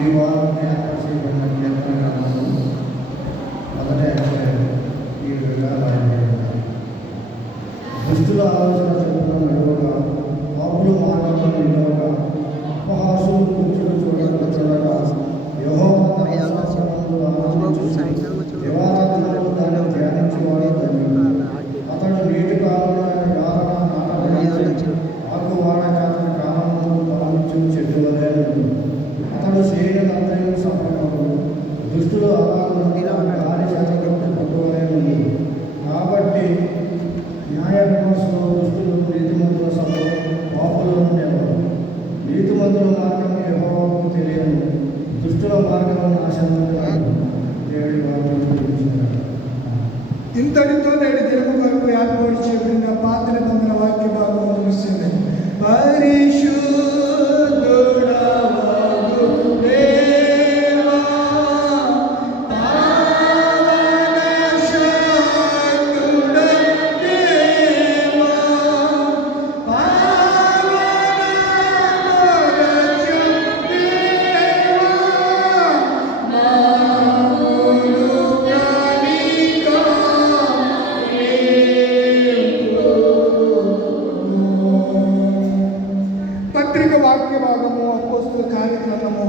ఈ వారాన్ని ఏర్పాటు చేయబడిన కీర్తన గ్రంథము మొదట ఈ విధంగా రాయబడింది. దుష్టుల ఆలోచన చొప్పున నడువగా, పాపుల మార్గంలో నిలవగా, అపహాసులు కూర్చుని చూడగా, యెహోవా తన శాసనములను ఆనందించుచు దివారాత్రులు దాన్ని ధ్యానించువాడు ధన్యుడు. అతడు నీటి కాలువల గాలన నాటబడి ఆకువాడ చేతన కాలమును ఫలమిచ్చు చెట్టు వలె ఉండును. అతడు చేయనంతయు సంపన్నుడు. దుష్టులు అలాగుండి గాలి చేత పట్టువలే ఉంది. కాబట్టి న్యాయ విమర్శలో దుష్టులు నీతిమంతుల సభలో పాపుల ఉండేవారు. నీతిమంతుల మార్గం యెహోవాకు తెలియను, దుష్టుల మార్గం నాశనము కాదు. దేవుడి వాక్యం గురించినాడు. ఇంతటితో నేటి దినము కొరకు ఏర్పాటు చేయబడిన పాత నిబంధన వాక్య భాగం ముగిసింది. పరిశుద్ధుడవగు దేవా, పావన శక్తుడ దేవా, పావన మోక్ష దేవా, మామూలు కనికా పత్రిక వాక్య భాగము అపోస్తలుల కార్యక్రమము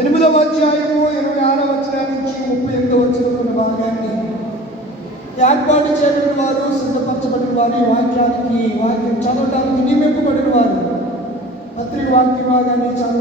8వ అధ్యాయము 26వ వచనం నుంచి 38వ వచనం భాగాన్ని ఏర్పాటు చేయబడిన వారు, సిద్ధపరచబడిన వారు, ఈ వాక్యం చదవడానికి నియమింపబడిన వారు పత్రిక వాక్య భాగాన్ని చదవ